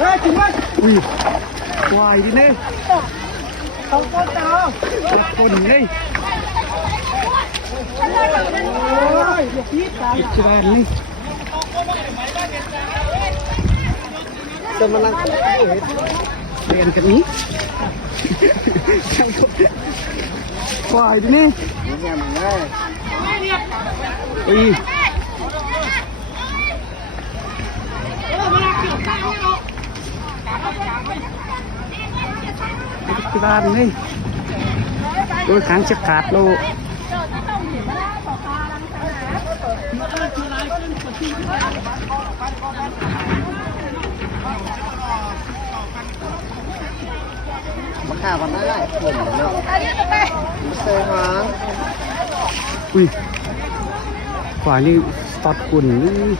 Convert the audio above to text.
อุ้ยวายดิเนี่ยต้องก้นตาก้นเลยอีกทีละนี่จะมาลังเรียนกันนี้วายดิเนี่ยอุ้ยที่บ้านนี่โดยขังจะขาดโลมาข่าวกันได้ผมเนาะเซอร์ฮะอุ้ยฝ่ายนี้สตอดกุ่นนี่